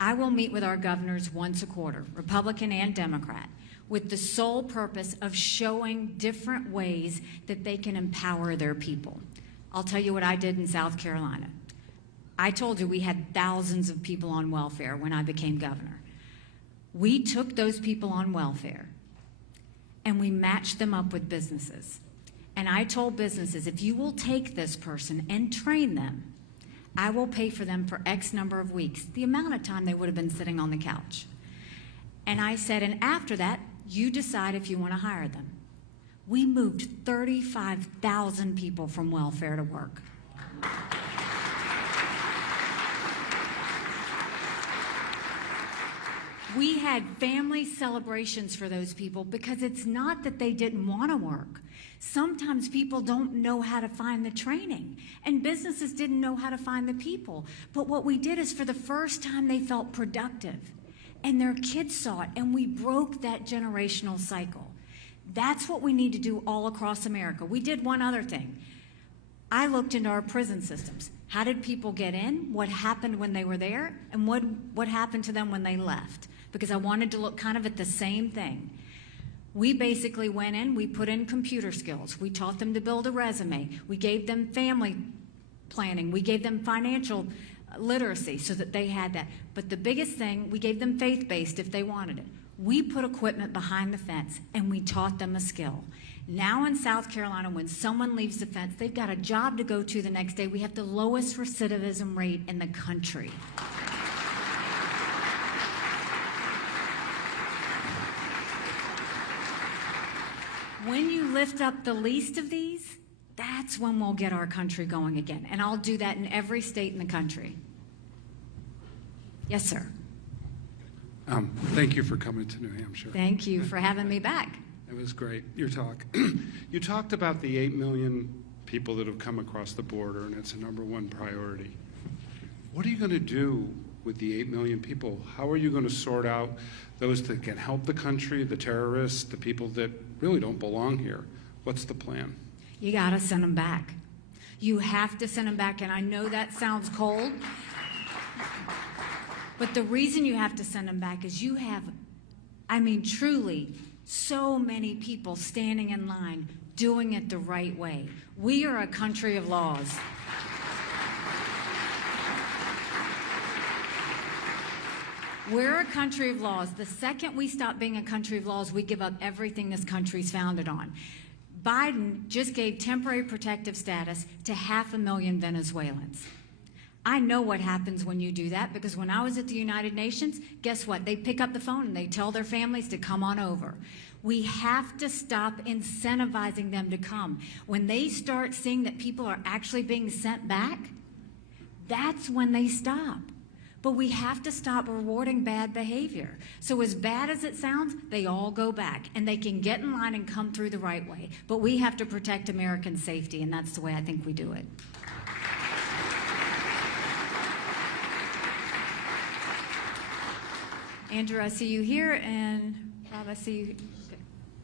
I will meet with our governors once a quarter, Republican and Democrat, with the sole purpose of showing different ways that they can empower their people. I'll tell you what I did in South Carolina. I told you we had thousands of people on welfare when I became governor. We took those people on welfare and we matched them up with businesses. And I told businesses, if you will take this person and train them, I will pay for them for X number of weeks, the amount of time they would have been sitting on the couch. And I said, and after that, you decide if you want to hire them. We moved 35,000 people from welfare to work. We had family celebrations for those people because it's not that they didn't want to work. Sometimes people don't know how to find the training, and businesses didn't know how to find the people. But what we did is for the first time they felt productive, and their kids saw it, and we broke that generational cycle. That's what we need to do all across America. We did one other thing. I looked into our prison systems. How did people get in? What happened when they were there? And what happened to them when they left? Because I wanted to look kind of at the same thing. We basically went in, we put in computer skills. We taught them to build a resume. We gave them family planning. We gave them financial literacy so that they had that. But the biggest thing, we gave them faith-based if they wanted it. We put equipment behind the fence and we taught them a skill. Now in South Carolina, when someone leaves the fence, they've got a job to go to the next day. We have the lowest recidivism rate in the country. When you lift up the least of these, that's when we'll get our country going again. And I'll do that in every state in the country. Yes, sir. Thank you for coming to New Hampshire. Thank you for having me back. It was great, your talk. You talked about the 8 million people that have come across the border, and it's a #1 priority. What are you going to do with the 8 million people? How are you going to sort out those that can help the country, the terrorists, the people that really don't belong here? What's the plan? You got to send them back. You have to send them back, and I know that sounds cold, but the reason you have to send them back is you have, I mean, truly, so many people standing in line doing it the right way. We are a country of laws. We're a country of laws. The second we stop being a country of laws, we give up everything this country's founded on. Biden just gave temporary protective status to 500,000 Venezuelans. I know what happens when you do that, because when I was at the United Nations, guess what? They pick up the phone and they tell their families to come on over. We have to stop incentivizing them to come. When they start seeing that people are actually being sent back, that's when they stop. But we have to stop rewarding bad behavior. So as bad as it sounds, they all go back, and they can get in line and come through the right way. But we have to protect American safety, and that's the way I think we do it. Andrew, I see you here, and Rob, I see you.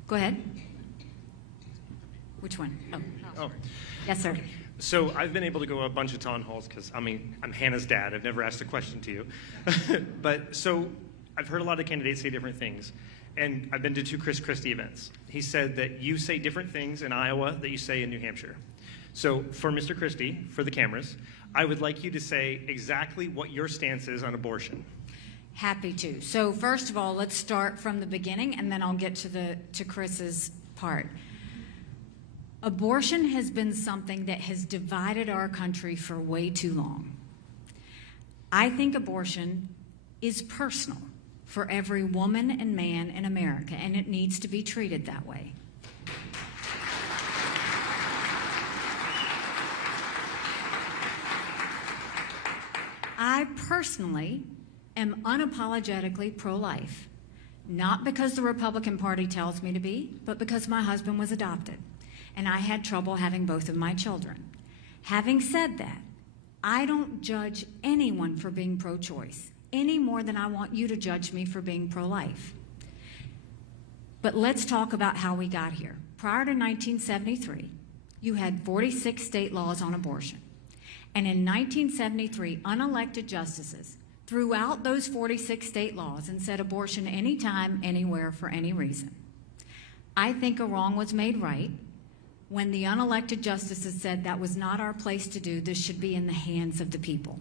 Go ahead. Which one? Oh. Yes, sir. So I've been able to go to a bunch of town halls because, I mean, I'm Hannah's dad. I've never asked a question to you. But so I've heard a lot of candidates say different things. And I've been to 2 Chris Christie events. He said that you say different things in Iowa that you say in New Hampshire. So for Mr. Christie, for the cameras, I would like you to say exactly what your stance is on abortion. Happy to. So first of all, let's start from the beginning, and then I'll get to Chris's part. Abortion has been something that has divided our country for way too long. I think abortion is personal for every woman and man in America, and it needs to be treated that way. I personally am unapologetically pro-life, not because the Republican Party tells me to be, but because my husband was adopted, and I had trouble having both of my children. Having said that, I don't judge anyone for being pro-choice any more than I want you to judge me for being pro-life. But let's talk about how we got here. Prior to 1973, you had 46 state laws on abortion. And in 1973, unelected justices threw out those 46 state laws and said abortion anytime, anywhere, for any reason. I think a wrong was made right when the unelected justices said that was not our place to do, this should be in the hands of the people.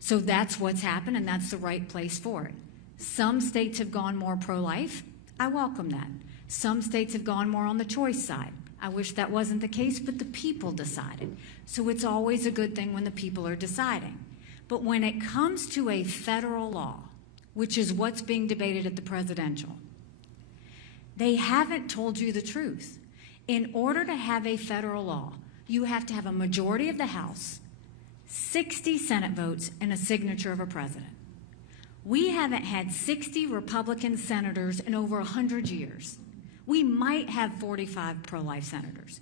So that's what's happened, and that's the right place for it. Some states have gone more pro-life. I welcome that. Some states have gone more on the choice side. I wish that wasn't the case, but the people decided. So it's always a good thing when the people are deciding. But when it comes to a federal law, which is what's being debated at the presidential, they haven't told you the truth. In order to have a federal law, you have to have a majority of the House, 60 Senate votes, and a signature of a president. We haven't had 60 Republican senators in over 100 years. We might have 45 pro-life senators.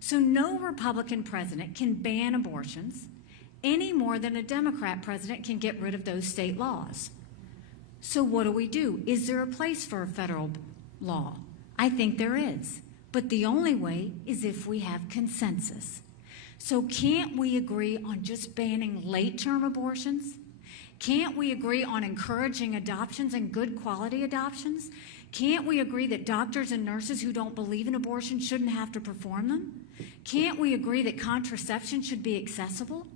So no Republican president can ban abortions any more than a Democrat president can get rid of those state laws. So what do? Is there a place for a federal law? I think there is. But the only way is if we have consensus. So can't we agree on just banning late-term abortions? Can't we agree on encouraging adoptions and good quality adoptions? Can't we agree that doctors and nurses who don't believe in abortion shouldn't have to perform them? Can't we agree that contraception should be accessible?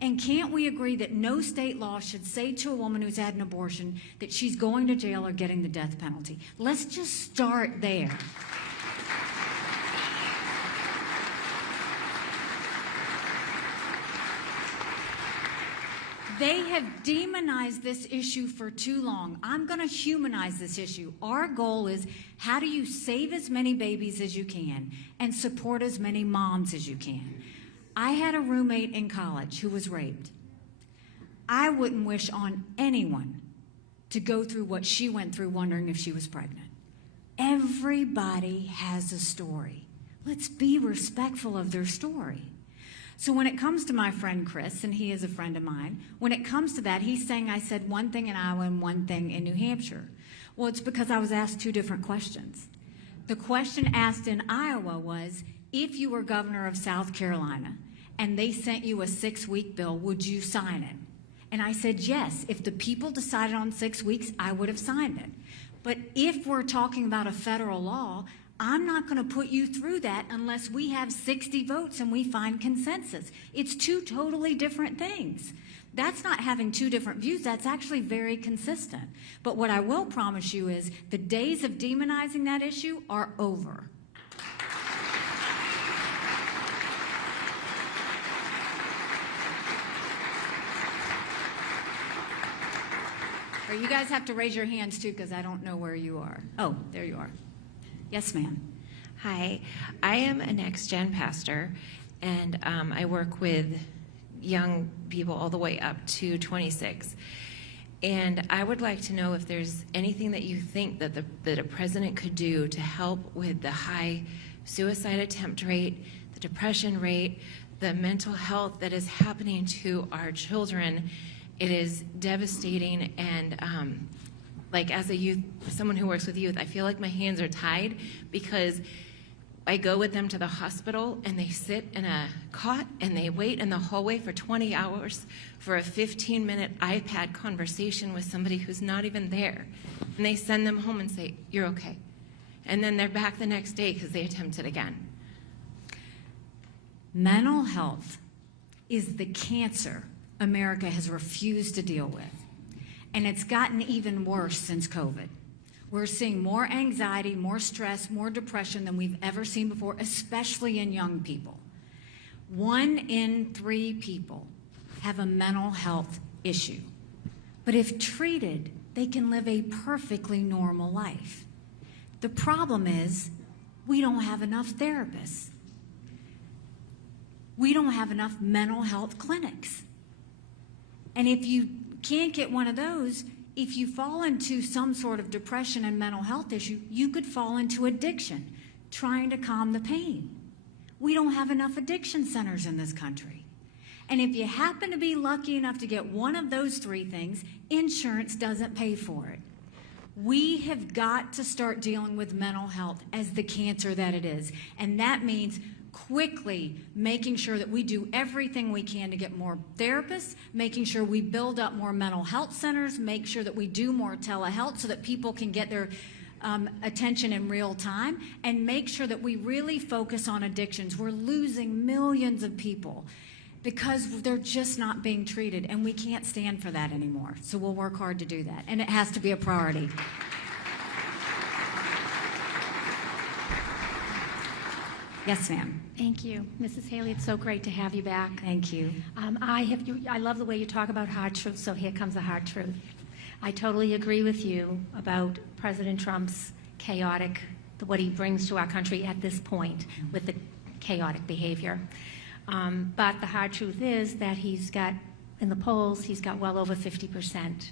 And can't we agree that no state law should say to a woman who's had an abortion that she's going to jail or getting the death penalty? Let's just start there. They have demonized this issue for too long. I'm going to humanize this issue. Our goal is, how do you save as many babies as you can and support as many moms as you can? I had a roommate in college who was raped. I wouldn't wish on anyone to go through what she went through wondering if she was pregnant. Everybody has a story. Let's be respectful of their story. So when it comes to my friend Chris, and he is a friend of mine, when it comes to that, he's saying I said one thing in Iowa and one thing in New Hampshire. Well, it's because I was asked two different questions. The question asked in Iowa was, if you were governor of South Carolina and they sent you a 6-week bill, would you sign it? And I said, yes. If the people decided on 6 weeks, I would have signed it. But if we're talking about a federal law, I'm not going to put you through that unless we have 60 votes and we find consensus. It's two totally different things. That's not having two different views. That's actually very consistent. But what I will promise you is the days of demonizing that issue are over. Or you guys have to raise your hands too, because I don't know where you are. Oh, there you are. Yes, ma'am. Hi, I am a next-gen pastor, and I work with young people all the way up to 26. And I would like to know if there's anything that you think that that a president could do to help with the high suicide attempt rate, the depression rate, the mental health that is happening to our children. It is devastating, and like as a youth, someone who works with youth, I feel like my hands are tied because I go with them to the hospital and they sit in a cot and they wait in the hallway for 20 hours for a 15-minute iPad conversation with somebody who's not even there. And they send them home and say, you're okay. And then they're back the next day because they attempted again. Mental health is the cancer America has refused to deal with. And it's gotten even worse since COVID. We're seeing more anxiety, more stress, more depression than we've ever seen before, especially in young people. 1 in 3 people have a mental health issue. But if treated, they can live a perfectly normal life. The problem is we don't have enough therapists. We don't have enough mental health clinics. And if you can't get one of those, if you fall into some sort of depression and mental health issue, you could fall into addiction, trying to calm the pain. We don't have enough addiction centers in this country. And if you happen to be lucky enough to get one of those 3 things, insurance doesn't pay for it. We have got to start dealing with mental health as the cancer that it is. And that means quickly making sure that we do everything we can to get more therapists, making sure we build up more mental health centers, make sure that we do more telehealth so that people can get their attention in real time, and make sure that we really focus on addictions. We're losing millions of people because they're just not being treated, and we can't stand for that anymore. So we'll work hard to do that, and it has to be a priority. Yes, ma'am. Thank you. Mrs. Haley, it's so great to have you back. Thank you. I love the way you talk about hard truth, so here comes the hard truth. I totally agree with you about President Trump's chaotic, what he brings to our country at this point with the chaotic behavior. But the hard truth is that in the polls, he's got well over 50%.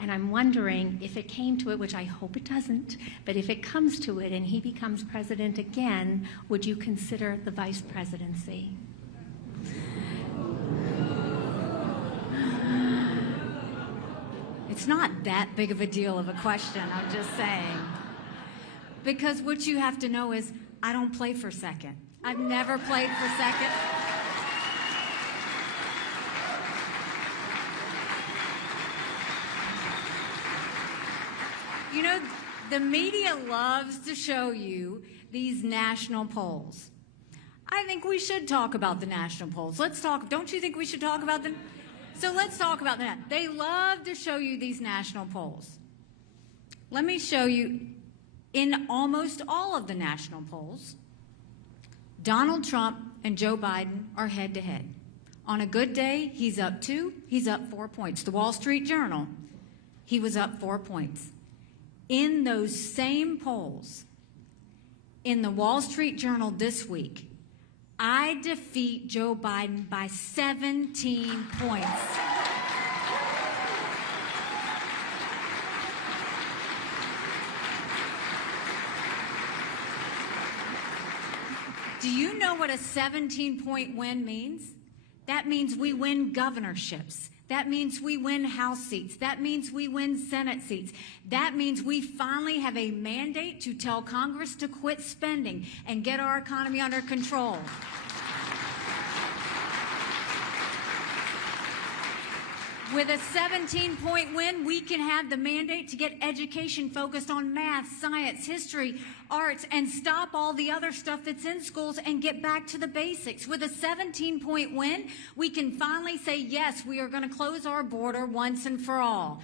And I'm wondering if it came to it, which I hope it doesn't, but if it comes to it and he becomes president again, would you consider the vice presidency? It's not that big of a deal of a question, I'm just saying. Because what you have to know is I don't play for second. I've never played for second. You know, the media loves to show you these national polls. I think we should talk about the national polls. Let's talk. Don't you think we should talk about them? So let's talk about that. They love to show you these national polls. Let me show you, in almost all of the national polls, Donald Trump and Joe Biden are head to head. On a good day, he's up 2, he's up 4 points. The Wall Street Journal, he was up 4 points. In those same polls, in the Wall Street Journal this week, I defeat Joe Biden by 17 points. Do you know what a 17-point win means? That means we win governorships. That means we win House seats. That means we win Senate seats. That means we finally have a mandate to tell Congress to quit spending and get our economy under control. With a 17-point win, we can have the mandate to get education focused on math, science, history, arts, and stop all the other stuff that's in schools and get back to the basics. With a 17-point win, we can finally say, yes, we are going to close our border once and for all.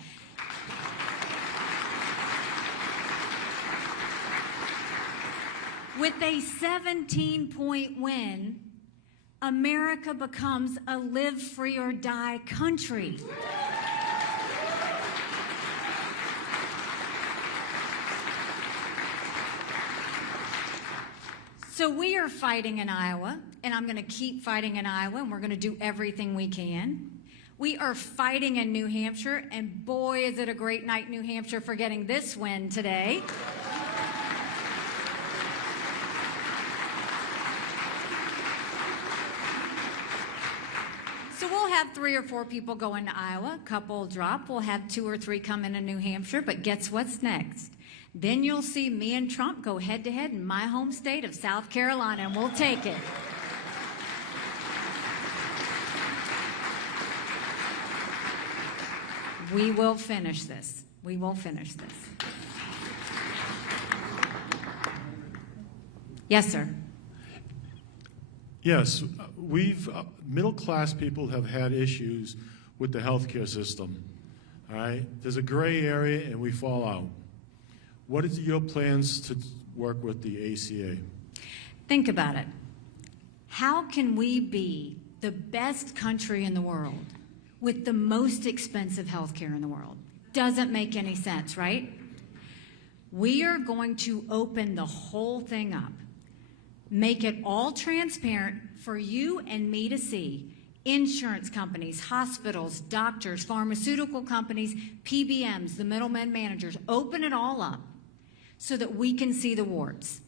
With a 17-point win, America becomes a live free or die country. So we are fighting in Iowa, and I'm going to keep fighting in Iowa, and we're going to do everything we can. We are fighting in New Hampshire, and boy, is it a great night, New Hampshire, for getting this win today. So we'll have 3 or 4 people go into Iowa, a couple drop. We'll have 2 or 3 come into New Hampshire, but guess what's next? Then you'll see me and Trump go head-to-head in my home state of South Carolina, and we'll take it. We will finish this. We will finish this. Yes, sir. Yes, middle-class people have had issues with the healthcare system, all right? There's a gray area and we fall out. What is your plans to work with the ACA? Think about it. How can we be the best country in the world with the most expensive healthcare in the world? Doesn't make any sense, right? We are going to open the whole thing up. Make it all transparent for you and me to see. Insurance companies, hospitals, doctors, pharmaceutical companies, PBMs, the middlemen managers, open it all up so that we can see the warts.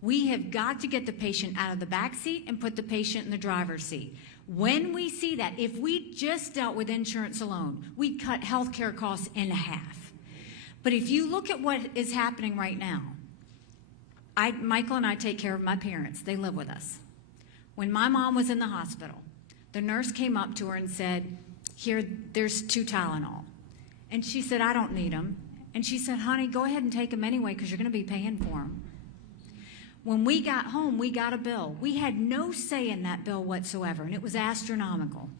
We have got to get the patient out of the back seat and put the patient in the driver's seat. When we see that, if we just dealt with insurance alone, we'd cut healthcare costs in half. But if you look at what is happening right now, Michael and I take care of my parents. They live with us. When my mom was in the hospital, the nurse came up to her and said, "Here, there's 2 Tylenol." And she said, "I don't need them." And she said, "Honey, go ahead and take them anyway because you're going to be paying for them." When we got home, we got a bill. We had no say in that bill whatsoever, and it was astronomical.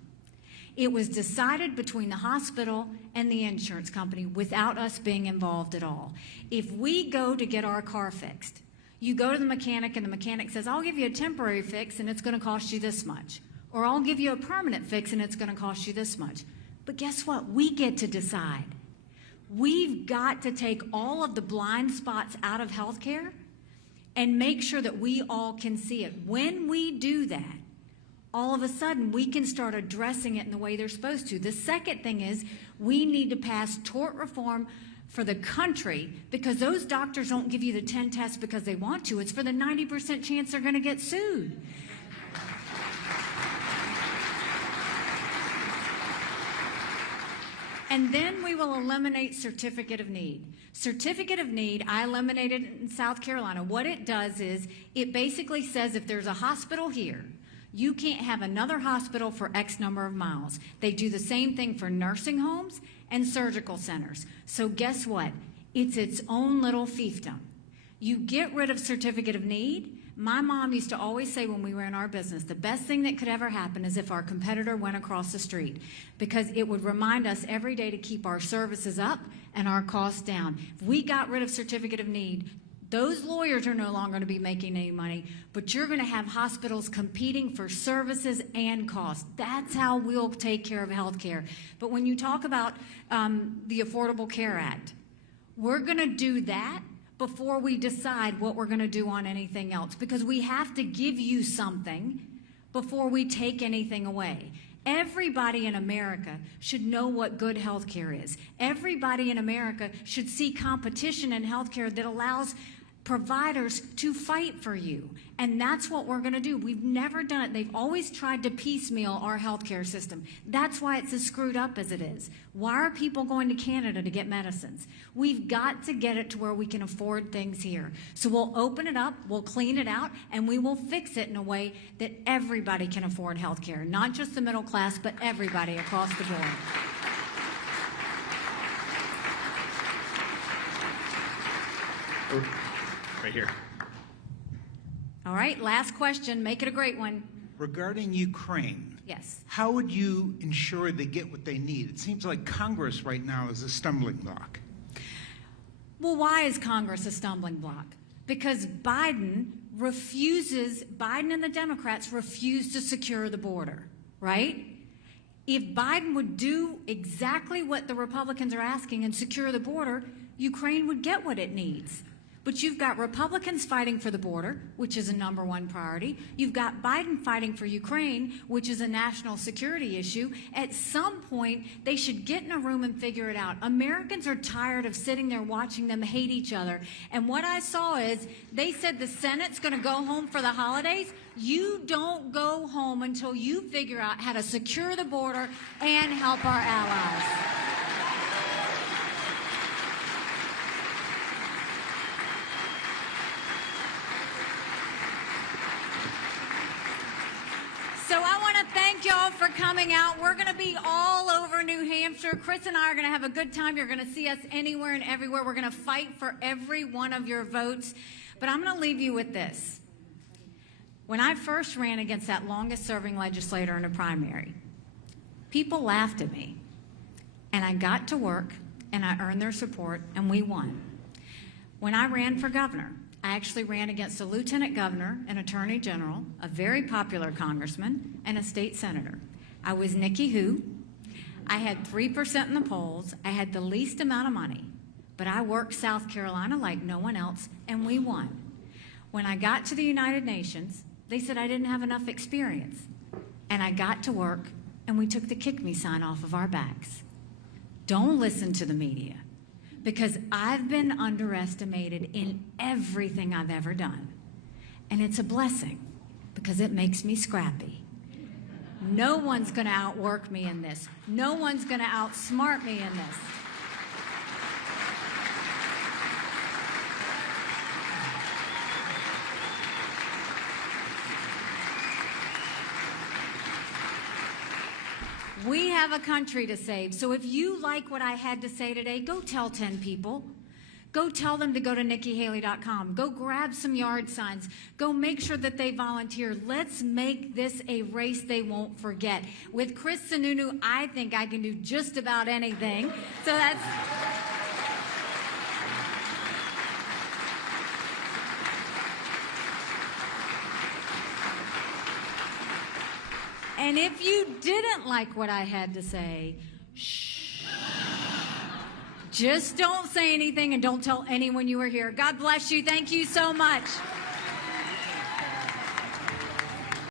It was decided between the hospital and the insurance company without us being involved at all. If we go to get our car fixed, You go to the mechanic and the mechanic says, I'll give you a temporary fix and it's going to cost you this much. Or I'll give you a permanent fix and it's going to cost you this much. But guess what? We get to decide. We've got to take all of the blind spots out of healthcare and make sure that we all can see it. When we do that, all of a sudden we can start addressing it in the way they're supposed to. The second thing is we need to pass tort reform for the country, because those doctors don't give you the 10 tests because they want to. It's for the 90% chance they're going to get sued. And then we will eliminate certificate of need. Certificate of need, I eliminated it in South Carolina. What it does is it basically says if there's a hospital here, you can't have another hospital for X number of miles. They do the same thing for nursing homes and surgical centers. So guess what? It's its own little fiefdom. You get rid of certificate of need. My mom used to always say when we were in our business, the best thing that could ever happen is if our competitor went across the street, because it would remind us every day to keep our services up and our costs down. If we got rid of certificate of need, those lawyers are no longer going to be making any money, but you're going to have hospitals competing for services and costs. That's how we'll take care of health care. But when you talk about the Affordable Care Act, we're going to do that before we decide what we're going to do on anything else, because we have to give you something before we take anything away. Everybody in America should know what good health care is. Everybody in America should see competition in health care that allows providers to fight for you. And that's what we're going to do. We've never done it. They've always tried to piecemeal our healthcare system. That's why it's as screwed up as it is. Why are people going to Canada to get medicines? We've got to get it to where we can afford things here. So we'll open it up, we'll clean it out, and we will fix it in a way that everybody can afford healthcare. Not just the middle class, but everybody across the board. Right here. All right, last question. Make it a great one. Regarding Ukraine, Yes. how would you ensure they get what they need? It seems like Congress right now is a stumbling block. Well, why is Congress a stumbling block? Because Biden and the Democrats refuse to secure the border, right? If Biden would do exactly what the Republicans are asking and secure the border, Ukraine would get what it needs. But you've got Republicans fighting for the border, which is a #1 priority. You've got Biden fighting for Ukraine, which is a national security issue. At some point, they should get in a room and figure it out. Americans are tired of sitting there watching them hate each other. And what I saw is they said the Senate's going to go home for the holidays. You don't go home until you figure out how to secure the border and help our allies. So I want to thank y'all for coming out. We're going to be all over New Hampshire. Chris and I are going to have a good time. You're going to see us anywhere and everywhere. We're going to fight for every one of your votes. But I'm going to leave you with this. When I first ran against that longest-serving legislator in a primary, people laughed at me. And I got to work, and I earned their support, and we won. When I ran for governor, I actually ran against a lieutenant governor, an attorney general, a very popular congressman, and a state senator. I was Nikki who. I had 3% in the polls. I had the least amount of money. But I worked South Carolina like no one else, and we won. When I got to the United Nations, they said I didn't have enough experience. And I got to work, and we took the kick me sign off of our backs. Don't listen to the media, because I've been underestimated in everything I've ever done. And it's a blessing, because it makes me scrappy. No one's going to outwork me in this. No one's going to outsmart me in this. We have a country to save. So if you like what I had to say today, go tell 10 people. Go tell them to go to NikkiHaley.com. Go grab some yard signs. Go make sure that they volunteer. Let's make this a race they won't forget. With Chris Sununu, I think I can do just about anything. So that's... And if you didn't like what I had to say, shh. Just don't say anything and don't tell anyone you were here. God bless you. Thank you so much.